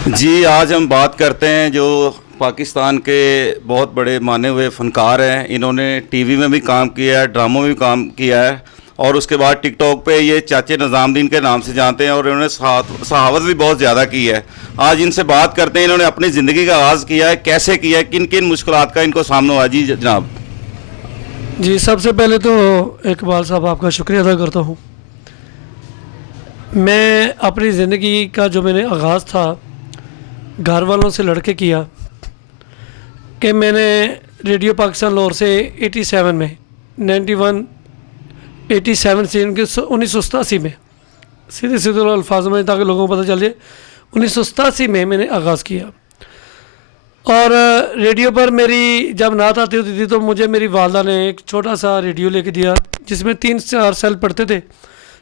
जी, आज हम बात करते हैं जो पाकिस्तान के बहुत बड़े माने हुए फ़नकार हैं। इन्होंने टीवी में भी काम किया है, ड्रामों में भी काम किया है और उसके बाद टिकटॉक पे ये चाचे निज़ामुद्दीन के नाम से जानते हैं और इन्होंने सहावत भी बहुत ज़्यादा की है। आज इनसे बात करते हैं, इन्होंने अपनी ज़िंदगी का आगाज़ किया है, कैसे किया है, किन किन मुश्किलात का इनको सामना हुआ। जी जनाब। जी, सबसे पहले तो इकबाल साहब आपका शुक्रिया अदा करता हूँ। मैं अपनी ज़िंदगी का जो मैंने आगाज़ था घर वालों से लड़के किया कि मैंने रेडियो पाकिस्तान लाहौर से 87 में 91 87 से 1987 में सीधे सीधे अल्फाज में ताकि लोगों को पता चल जाए 1987 में मैंने आगाज़ किया। और रेडियो पर मेरी जब नात आती होती थी तो मुझे मेरी वालदा ने एक छोटा सा रेडियो लेके दिया जिसमें 3-4 सेल पड़ते थे,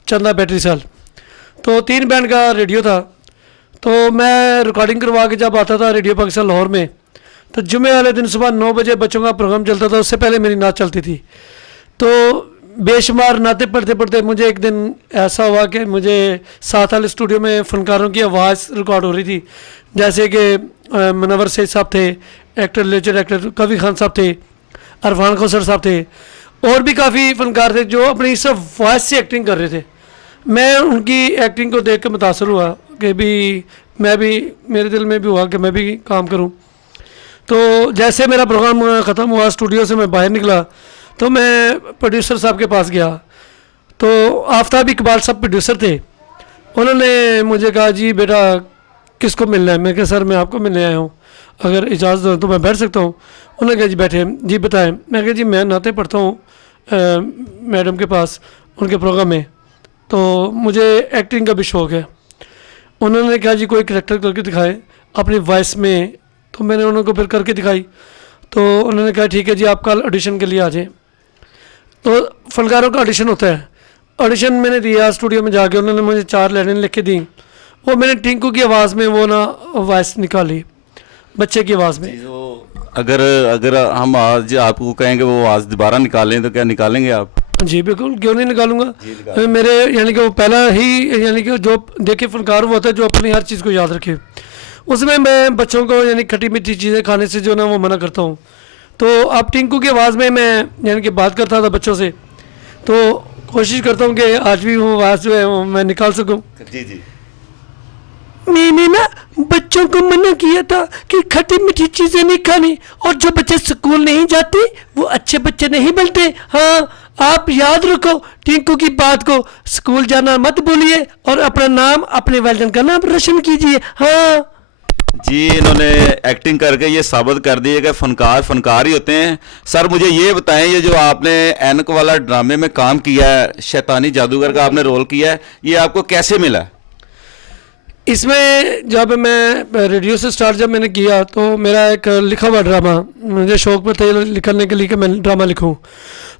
चंदा बैटरी सेल, तो 3 बैंड का रेडियो था। तो मैं रिकॉर्डिंग करवा के जब आता था रेडियो पाकिस्तान लाहौर में तो जुमे वाले दिन सुबह 9 बजे बच्चों का प्रोग्राम चलता था, उससे पहले मेरी नात चलती थी। तो बेशुमार नाते पढ़ते पढ़ते मुझे एक दिन ऐसा हुआ कि मुझे साथ वाले स्टूडियो में फ़नकारों की आवाज़ रिकॉर्ड हो रही थी, जैसे कि मुनव्वर सैयद साहब थे, एक्टर लेजेंड एक्टर कवी खान साहब थे, अरफान खौसर साहब थे, और भी काफ़ी फ़नकार थे जो अपनी सिर्फ वॉइस से एक्टिंग कर रहे थे। मैं उनकी एक्टिंग को देख कर मुतासर हुआ कि भी मैं भी, मेरे दिल में भी हुआ कि मैं भी काम करूं। तो जैसे मेरा प्रोग्राम ख़त्म हुआ, स्टूडियो से मैं बाहर निकला तो मैं प्रोड्यूसर साहब के पास गया। तो आफ्ताब इकबाल साहब प्रोड्यूसर थे, उन्होंने मुझे कहा जी बेटा किसको मिलना है। मैं कहा सर मैं आपको मिलने आया हूँ, अगर इजाज़त हो तो मैं बैठ सकता हूँ। उन्होंने कहा जी बैठे। जी बताएं। मैं कहा जी मैं नाते पढ़ता हूँ मैडम के पास उनके प्रोग्राम में, तो मुझे एक्टिंग का भी शौक़ है। उन्होंने कहा जी कोई करैक्टर करके दिखाए अपनी वॉइस में, तो मैंने उनको फिर करके दिखाई। तो उन्होंने कहा ठीक है जी आप कल ऑडिशन के लिए आ जाएं। तो फनकारों का ऑडिशन होता है, ऑडिशन मैंने दिया स्टूडियो में जाके, उन्होंने मुझे 4 लाइनें लिख के दी, वो मैंने टिंकू की आवाज़ में वो ना वॉइस निकाली, बच्चे की आवाज़ में। अगर अगर हम आज आपको कहेंगे वो आवाज़ दोबारा निकालें तो क्या निकालेंगे आप? जी बिल्कुल, क्यों नहीं निकालूंगा। मेरे यानी कि वो पहला ही यानी कि जो देखे फनकार वो होता है जो अपनी हर चीज़ को याद रखे। उसमें मैं बच्चों को यानी खट्टी मीठी चीज़ें खाने से जो ना वो मना करता हूँ। तो अब टिंकू की आवाज़ में मैं यानी कि बात करता था बच्चों से, तो कोशिश करता हूँ कि आज भी वो आवाज़ जो है वो मैं निकाल सकूँ। जी जी। मैंने ना बच्चों को मना किया था कि खट्टी मीठी चीज़ें नहीं खानी, और जो बच्चे स्कूल नहीं जाते वो अच्छे बच्चे नहीं बनते। हाँ आप याद रखो टिंकू की बात को, स्कूल जाना मत भूलिए और अपना नाम, अपने वालिदैन का नाम रोशन कीजिए। हाँ जी, इन्होंने एक्टिंग करके ये साबित कर दिया कि फनकार फनकार ही होते हैं। सर मुझे ये बताएं, ये जो आपने ऐनक वाला ड्रामे में काम किया है, शैतानी जादूगर का आपने रोल किया है, ये आपको कैसे मिला? इसमें जब मैं रेडियो से स्टार्ट जब मैंने किया तो मेरा एक लिखा हुआ ड्रामा, मुझे शौक़ में थे लिखने के लिए कि मैं ड्रामा लिखूं।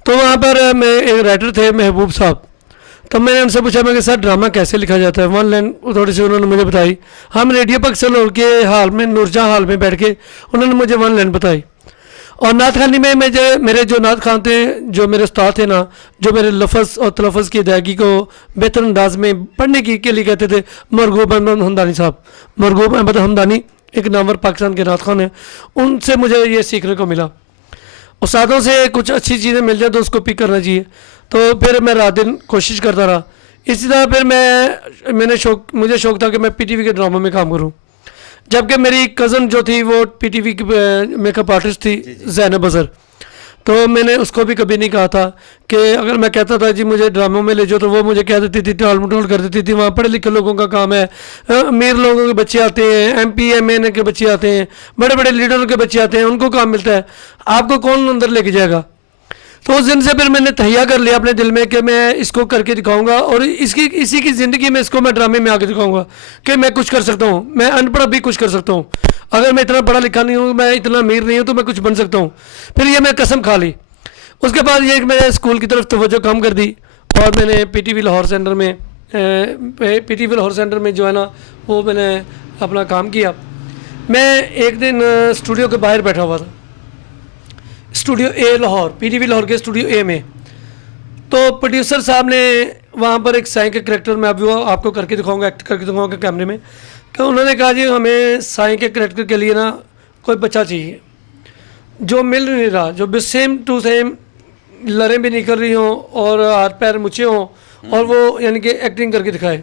तो वहाँ पर मैं एक राइटर थे महबूब साहब, तो मैंने उनसे पूछा मैं कि सर ड्रामा कैसे लिखा जाता है, 1 लाइन थोड़ी सी उन्होंने मुझे बताई। हम रेडियो पाकिस्तान लाहौर के हाल में नूरजहाँ हाल में बैठ के उन्होंने मुझे 1 लाइन बताई। और नात खानी में मेरे जो नात खान थे, जो मेरे उस्ताद थे ना, जो मेरे लफ्ज़ और तलफ़्ज़ की अदायगी को बेहतर अंदाज में पढ़ने की के लिए कहते थे, मरगूब अहमद हमदानी साहब। मरगूब अहमद हमदानी एक नामवर पाकिस्तान के नात खान हैं, उनसे मुझे ये सीखने को मिला। उस्तादों से कुछ अच्छी चीज़ें मिल जाए तो उसको पिक करना चाहिए। तो फिर मैं रात दिन कोशिश करता रहा। इसी तरह फिर मुझे शौक़ था कि मैं पीटीवी के ड्रामा में काम करूं, जबकि मेरी कज़न जो थी वो पीटीवी की मेकअप आर्टिस्ट थी, ज़ैनब अज़हर। तो मैंने उसको भी कभी नहीं कहा था कि अगर मैं कहता था जी मुझे ड्रामों में ले जाओ तो वो मुझे कह देती थी, टाल मटोल कर देती थी। वहाँ पढ़े लिखे लोगों का काम है, अमीर लोगों के बच्चे आते हैं, MP MN के बच्चे आते हैं, बड़े बड़े लीडरों के बच्चे आते हैं, उनको काम मिलता है, आपको कौन अंदर लेके जाएगा। तो उस दिन से फिर मैंने तहिया कर लिया अपने दिल में कि मैं इसको करके दिखाऊंगा और इसी की ज़िंदगी में इसको मैं ड्रामे में आके दिखाऊंगा कि मैं कुछ कर सकता हूँ, मैं अनपढ़ भी कुछ कर सकता हूँ। अगर मैं इतना पढ़ा लिखा नहीं हूँ, मैं इतना अमीर नहीं हूँ, तो मैं कुछ बन सकता हूँ। फिर ये मैं कसम खा ली। उसके बाद ये मैंने स्कूल की तरफ तवज्जो कम कर दी और मैंने PTV लाहौर सेंटर में जो है ना वो मैंने अपना काम किया। मैं एक दिन स्टूडियो के बाहर बैठा हुआ था, studio A Lahore, PTV Lahore के स्टूडियो A में। तो प्रोड्यूसर साहब ने वहाँ पर एक साईं के करैक्टर में अभी वो आपको करके दिखाऊंगा, एक्ट करके दिखाऊंगा कैमरे में, तो उन्होंने कहा जी हमें साईं के करैक्टर के लिए ना कोई बच्चा चाहिए जो मिल नहीं रहा, जो भी सेम टू सेम लड़ें भी निकल रही हों और हाथ पैर मुचे हों और वो यानी कि एक्टिंग करके दिखाए।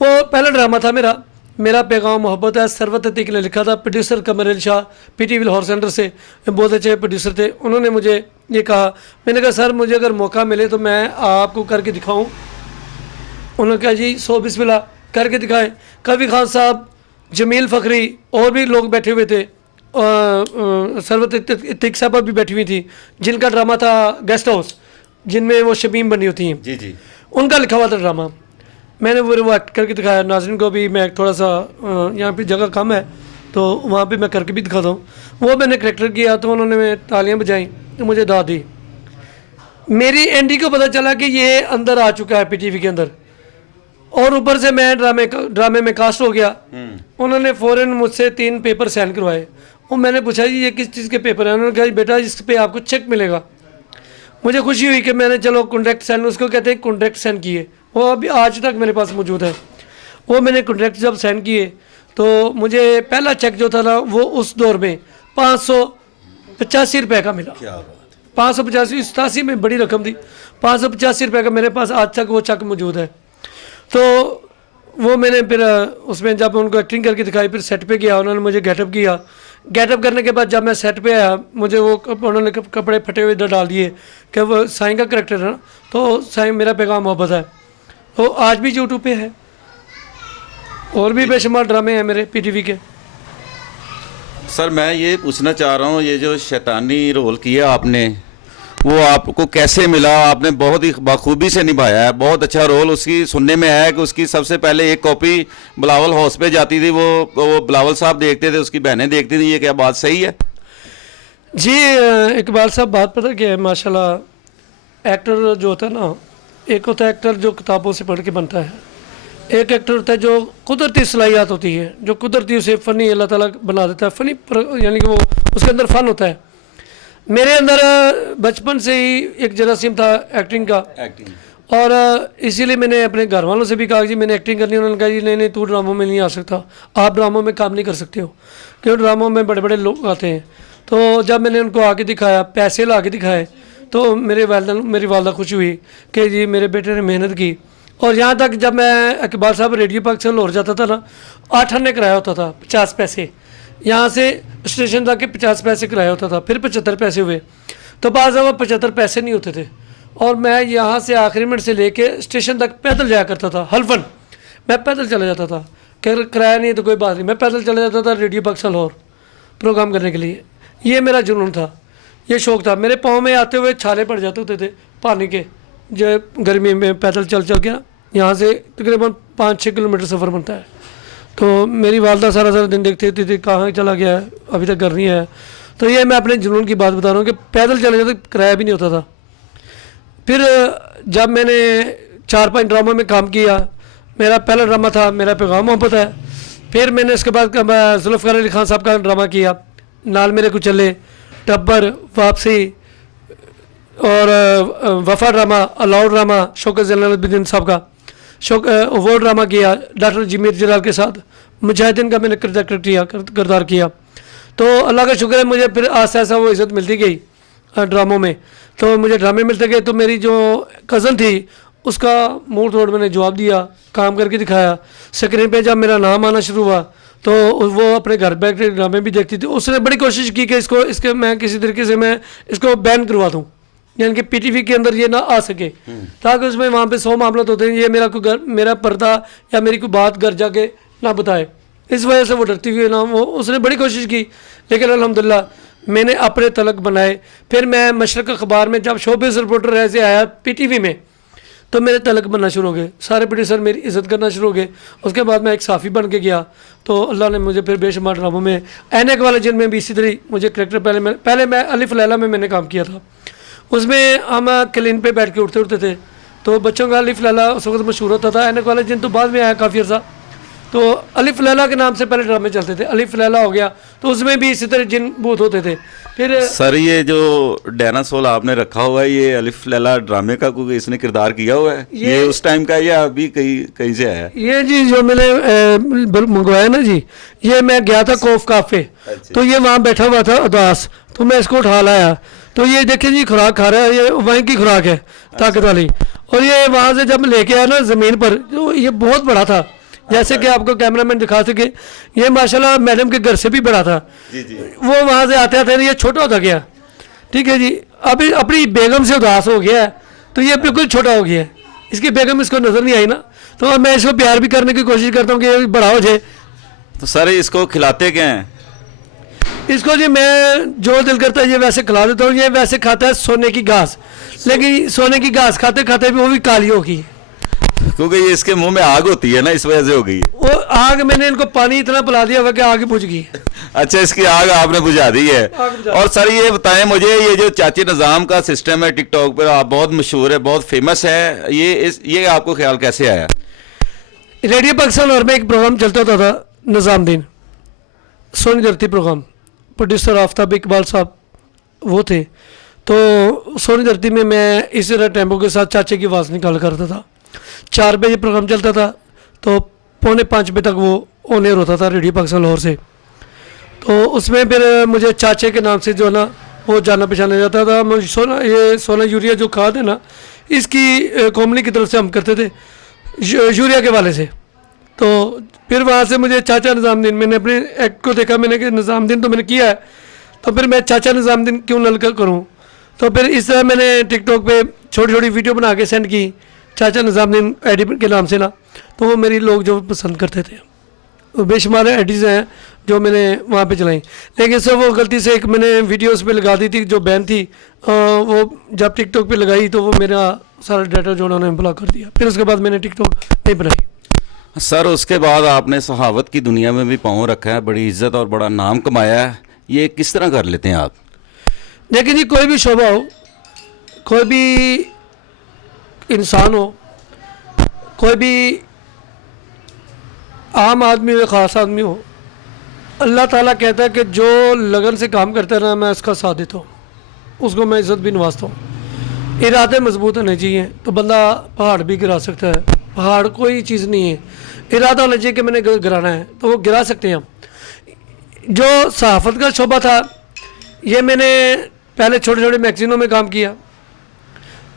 वो पहला ड्रामा था मेरा पैगाम मोहब्बत है, सरवत अतीक ने लिखा था, प्रोड्यूसर कमर शाह PTV लाहौर सेंटर से, बहुत अच्छे प्रोड्यूसर थे। उन्होंने मुझे ये कहा, मैंने कहा सर मुझे अगर मौका मिले तो मैं आपको करके दिखाऊं। उन्होंने कहा जी 100 बिस्मिल्लाह करके दिखाएं। कवि खान साहब, जमील फ़खरी और भी लोग बैठे हुए थे, सरवत अतीक साहबा भी बैठी हुई थी जिनका ड्रामा था गेस्ट हाउस, जिनमें वो शमीम बनी होती हैं, जी जी, उनका लिखा हुआ था ड्रामा। मैंने वो एक्ट करके दिखाया। नाज़रीन को भी मैं थोड़ा सा यहाँ पे जगह कम है तो वहाँ पे मैं करके भी दिखाता हूँ। वो मैंने करेक्टर किया तो उन्होंने तालियां बजाई तो मुझे दाद दी। मेरी एंडी को पता चला कि ये अंदर आ चुका है PTV के अंदर, और ऊपर से मैं ड्रामे में कास्ट हो गया। उन्होंने फ़ौरन मुझसे 3 पेपर साइन करवाए। और मैंने पूछा जी ये किस चीज़ के पेपर हैं? उन्होंने कहा बेटा इस पे आपको चेक मिलेगा। मुझे खुशी हुई कि मैंने चलो कॉन्ट्रैक्ट साइन, उसको कहते हैं कॉन्ट्रैक्ट साइन किए, वो अभी आज तक मेरे पास मौजूद है। वो मैंने कॉन्ट्रैक्ट जब साइन किए तो मुझे पहला चेक जो था ना वो उस दौर में 585 रुपये का मिला। 585, 87 में बड़ी रकम थी। 585 रुपये का मेरे पास आज तक वो चेक मौजूद है। तो वो मैंने फिर उसमें जब उनको एक्टिंग करके दिखाई, फिर सेट पे गया, उन्होंने मुझे गेटअप किया। गेटअप करने के बाद जब मैं सेट पे आया, मुझे वो उन्होंने कपड़े फटे हुए इधर डाल दिए कि वो साईं का करैक्टर है ना, तो साईं मेरा पैगाम मोहब्बत है, तो आज भी यूट्यूब पे है। और भी बेशुमार ड्रामे हैं मेरे PTV के। सर मैं ये पूछना चाह रहा हूँ, ये जो शैतानी रोल किया आपने वो आपको कैसे मिला? आपने बहुत ही बखूबी से निभाया है, बहुत अच्छा रोल। उसकी सुनने में आया कि उसकी सबसे पहले एक कॉपी बिलावल हाउस पे जाती थी, वो बिलावल साहब देखते थे, उसकी बहनें देखती थी। ये क्या बात सही है? जी इकबाल साहब, बात पता क्या है, माशाल्लाह एक्टर जो होता है ना, एक होता है एक्टर जो किताबों से पढ़ के बनता है, एक एक्टर होता है जो कुदरती सलाहियत होती है, जो कुदरती उसे फ़नी अल्लाह ताला बना देता है, फ़नी यानी कि वो उसके अंदर फ़न होता है। मेरे अंदर बचपन से ही एक जरासीम था एक्टिंग का, और इसीलिए मैंने अपने घर वालों से भी कहा जी मैंने एक्टिंग करनी है। उन्होंने कहा जी नहीं नहीं तू ड्रामों में नहीं आ सकता, आप ड्रामों में काम नहीं कर सकते हो, क्योंकि ड्रामों में बड़े बड़े लोग आते हैं। तो जब मैंने उनको आके दिखाया, पैसे ला के दिखाए, तो मेरी वालदा खुश हुई कि जी मेरे बेटे ने मेहनत की। और यहाँ तक जब मैं इकबाल साहब रेडियो पाकिस्तान लाहौर जाता था ना, 8 आने किराया होता था 50 पैसे, यहाँ से स्टेशन तक के 50 पैसे किराया होता था, फिर 75 पैसे हुए, तो बाज़ दफ़ा 75 पैसे नहीं होते थे। और मैं यहाँ से आखिरी मिनट से लेके स्टेशन तक पैदल जाया करता था। हल्फन मैं पैदल चला जाता था, किराया नहीं है तो कोई बात नहीं, मैं पैदल चला जाता था रेडियो पाकिस्तान लाहौर प्रोग्राम करने के लिए। ये मेरा जुनून था, ये शौक़ था। मेरे पाँव में आते हुए छाले पड़ जाते होते थे पानी के, जो गर्मी में पैदल चल चल के यहाँ से तकरीबन 5-6 किलोमीटर सफ़र बनता है। तो मेरी वालदा सारा दिन देखती थी कहाँ चला गया है, अभी तक घर नहीं आया। तो ये मैं अपने जुनून की बात बता रहा हूँ कि पैदल चले जाते, किराया भी नहीं होता था। फिर जब मैंने 4-5 ड्रामा में काम किया, मेरा पहला ड्रामा था मेरा पैगाम मोहब्बत है। फिर मैंने इसके बाद जुल्फ़िकार अली खान साहब का ड्रामा किया, नाल मेरे को चले, टब्बर, वापसी, और वफ़ा ड्रामा, अलाउ ड्रामा शौकत ज़ैनुल साहब का वो ड्रामा किया डॉक्टर जमीर जलाल के साथ। मुजाहिदीन का मैंने किरदार किया। तो अल्लाह का शुक्र है मुझे फिर आस्ता आस्ता वो इज़्ज़त मिलती गई ड्रामों में, तो मुझे ड्रामे मिलते गए। तो मेरी जो कज़न थी उसका मुँह तोड़ मैंने जवाब दिया, काम करके दिखाया। स्क्रीन पे जब मेरा नाम आना शुरू हुआ तो वो अपने घर बैठ के ड्रामे भी देखती थी। उसने बड़ी कोशिश की कि इसके मैं किसी तरीके से मैं इसको बैन करवा दूँ, यानी कि PTV के अंदर ये ना आ सके, ताकि उसमें वहाँ पे 100 मामला होते हैं, ये मेरा पर्दा या मेरी कोई बात घर जाके ना बताए। इस वजह से वो डरती हुई ना, वो उसने बड़ी कोशिश की, लेकिन अल्हम्दुलिल्लाह मैंने अपने तलक बनाए। फिर मैं मशरक़ अखबार में जब शोबिज़ रिपोर्टर ऐसे आया PTV में, तो मेरे तलक बनना शुरू हो गए, सारे प्रोड्यूसर मेरी इज़्ज़त करना शुरू हो गए। उसके बाद मैं एक साफ़ी बन के गया, तो अल्लाह ने मुझे फिर बेशुमार ड्रामों में, ऐनक वाले जिन में भी इसी तरह मुझे करेक्टर पहले मैं अलिफ लैला में मैंने काम किया था। उसमें हम क्लीन पे बैठ के उठते थे, तो बच्चों का अलिफ लैला उस वक्त मशहूर होता था। ऐनक वाले जिन तो बाद में आया काफ़ी अर्सा, तो अलिफ लैला के नाम से पहले ड्रामे चलते थे, अलिफ लैला हो गया तो उसमें भी इसी तरह जिन भूत होते थे। फिर सर ये जो डायनासोर आपने रखा हुआ है, ये अलिफ लैला ड्रामे का कोई इसने किरदार किया हुआ है? ये उस टाइम का या अभी कहीं कहीं से आया? ये जी जो मैंने मंगवाया ना जी, ये मैं गया था कोफ काफे, तो ये वहाँ बैठा हुआ था उदास, तो मैं इसको उठा लाया, तो ये देखिए जी खुराक खा रहा है, ये वाइन की खुराक है ताकत वाली। और ये वहाँ से जब लेके आया ना ज़मीन पर, तो ये बहुत बड़ा था, जैसे कि आपको कैमरामैन दिखा सके, ये माशाल्लाह मैडम के घर से भी बड़ा था। जी जी। वो वहाँ से आते आते ये छोटा होता गया, ठीक है जी। अभी अपनी बेगम से उदास हो गया है, तो ये बिल्कुल छोटा हो गया है, इसकी बेगम इसको नज़र नहीं आई ना, तो मैं इसको प्यार भी करने की कोशिश करता हूँ कि ये बड़ा हो जाए। तो सर इसको खिलाते क्या हैं? इसको जी मैं जो दिल करता है ये वैसे खिला देता हूँ। ये वैसे खाता है सोने की घास, लेकिन सोने की घास खाते खाते भी वो भी काली होगी, क्योंकि ये इसके मुंह में आग होती है ना, इस वजह से हो गई है। वो आग मैंने इनको पानी इतना पिला दिया हुआ कि आग बुझ गई। अच्छा, इसकी आग आपने बुझा दी है। आग बुझा दी। और सर ये बताएं मुझे, ये जो चाची निज़ाम का सिस्टम है टिकटॉक पर, आप बहुत मशहूर है, बहुत फेमस है, ये आपको ख्याल कैसे आया? रेडियो पाकिस्तान और में एक प्रोग्राम चलता होता था, निज़ामुद्दीन सोनी धरती प्रोग्राम, प्रोड्यूसर आफ्ताब इकबाल साहब वो थे। तो सोनी धरती में मैं इस तरह टेम्पो के साथ चाचे की आवाज़ निकाल करता था। 4 बजे प्रोग्राम चलता था, तो 4:45 बजे तक वो ऑन एयर होता था रेडियो पाकिस्तान लाहौर से। तो उसमें फिर मुझे चाचे के नाम से जो ना वो जाना पहचाना जाता था। मुझे सोना यूरिया जो खाद है ना, इसकी कॉम्पनी की तरफ से हम करते थे यूरिया के वाले से। तो फिर वहाँ से मुझे चाचा निज़ामुद्दीन, मैंने अपने एक्ट को देखा, मैंने कि निज़ामुद्दीन तो मैंने किया है, तो फिर मैं चाचा निज़ामुद्दीन क्यों न करूँ। तो फिर इस तरह मैंने टिकटॉक पे छोटी छोटी वीडियो बना के सेंड की चाचा निज़ामुद्दीन आईडी के नाम से ना, तो वो मेरी लोग जो पसंद करते थे। वो बेशुमार आईडीज़ हैं जो मैंने वहाँ पे चलाई, लेकिन सर वो गलती से एक मैंने वीडियो उस पर लगा दी थी जो बैन थी, वो जब टिकटॉक पे लगाई तो वो मेरा सारा डाटा जो उन्होंने ब्लॉक कर दिया। फिर उसके बाद मैंने टिकटॉक नहीं बनाई। सर उसके बाद आपने सहावत की दुनिया में भी पाँव रखा है, बड़ी इज्जत और बड़ा नाम कमाया है, ये किस तरह कर लेते हैं आप? देखिए जी, कोई भी शोबा हो, कोई भी इंसान हो, कोई भी आम आदमी हो, ख़ास आदमी हो, अल्लाह ताला कहता है कि जो लगन से काम करता है ना, मैं उसका साथ देता हूँ, उसको मैं इज़्ज़त भी नवाजता हूँ। इरादे मजबूत होने चाहिए, तो बंदा पहाड़ भी गिरा सकता है। पहाड़ कोई चीज़ नहीं है, इरादा होना चाहिए कि मैंने गिराना है, तो वो गिरा सकते हैं हम। जो सहाफ़त का शोबा था, ये मैंने पहले छोटे छोटे मैगज़ीनों में काम किया।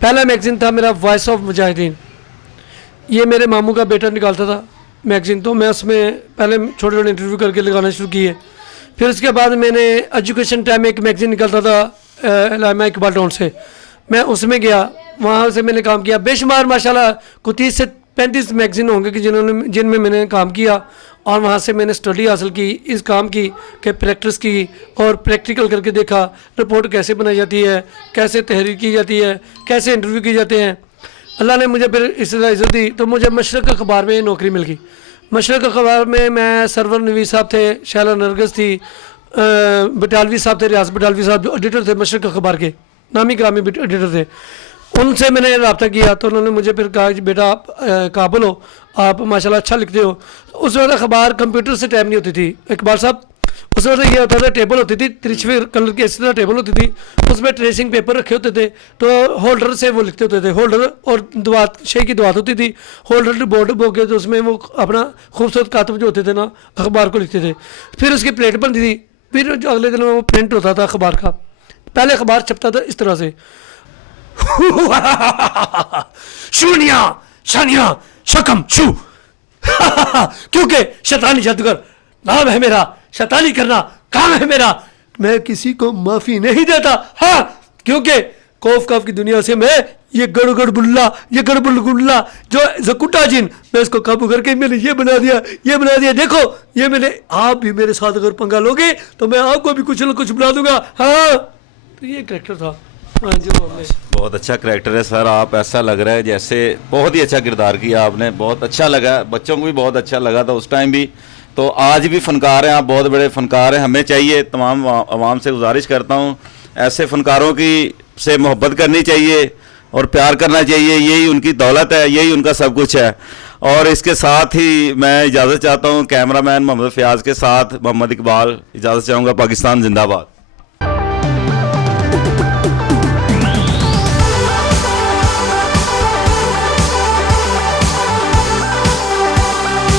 पहला मैगज़ीन था मेरा वॉइस ऑफ मुजाहिदीन, ये मेरे मामू का बेटा निकालता था मैगज़ीन, तो मैं उसमें पहले छोटे छोटे इंटरव्यू करके लगाना शुरू किए। फिर उसके बाद मैंने एजुकेशन टाइम एक मैगज़ीन निकलता था अल्लामा इकबाल टाउन से, मैं उसमें गया, वहाँ से मैंने काम किया। बेशुमार माशाल्लाह को 30 से 35 मैगज़ीन होंगे कि जिनमें मैंने काम किया, और वहाँ से मैंने स्टडी हासिल की इस काम की कि प्रैक्टिस की और प्रैक्टिकल करके देखा रिपोर्ट कैसे बनाई जाती है, कैसे तहरीर की जाती है, कैसे इंटरव्यू किए जाते हैं। अल्लाह ने मुझे फिर इस तरह इज़्ज़त दी, तो मुझे मशरक़ अखबार में नौकरी मिल गई। मशरक़ अखबार में मैं सरवर नवीस साहब थे, शैला नरगस थी, बटालवी साहब थे, रियाज बटालवी साहब जो एडिटर थे मशरक़ अखबार के, नामी ग्रामी एडिटर थे। उनसे मैंने रब्ता किया, तो उन्होंने मुझे फिर कहा कि बेटा आप काबिल हो, आप माशाल्लाह अच्छा लिखते हो। उस वक्त अखबार कंप्यूटर से टाइम नहीं होती थी इकबाल साहब, उस वक्त ये होता था टेबल होती थी, तिरछवे कलर की इस तरह टेबल होती थी, उसमें ट्रेसिंग पेपर रखे होते थे, तो होल्डर से वो लिखते होते थे, होल्डर और दुआत शे की दुआत होती थी, होल्डर बोर्ड बोके, तो उसमें वो अपना खूबसूरत कातब जो होते थे ना अखबार को लिखते थे। फिर उसकी प्लेट बनती थी, फिर जो अगले दिन वो प्रिंट होता था अखबार का। पहले अखबार छपता था इस तरह से शूनिया शानिया शकम शू क्योंकि शैतानी जादूगर नाम है मेरा, शैतानी करना काम है मेरा, मैं किसी को माफी नहीं देता। हाँ, क्योंकि खौफ काफ की दुनिया से मैं ये गड़गड़ बुल्ला, ये गड़बड़ गुल्ला जो जकुटा जिन, मैं इसको काबू करके मैंने ये बना दिया, ये बना दिया। देखो ये मैंने, आप भी मेरे साथ अगर पंगा लोगे तो मैं आपको भी कुछ ना कुछ बना दूंगा। हाँ, तो ये करैक्टर था। हाँ जी, बहुत अच्छा करैक्टर है सर, आप ऐसा लग रहा है जैसे बहुत ही अच्छा किरदार किया आपने, बहुत अच्छा लगा, बच्चों को भी बहुत अच्छा लगा था उस टाइम भी, तो आज भी फनकार हैं आप, बहुत बड़े फनकार हैं। हमें चाहिए, तमाम आवाम से गुजारिश करता हूँ, ऐसे फनकारों की से मोहब्बत करनी चाहिए और प्यार करना चाहिए, यही उनकी दौलत है, यही उनका सब कुछ है। और इसके साथ ही मैं इजाज़त चाहता हूँ कैमरामैन मोहम्मद फयाज के साथ मोहम्मद इकबाल, इजाज़त चाहूँगा। पाकिस्तान जिंदाबाद।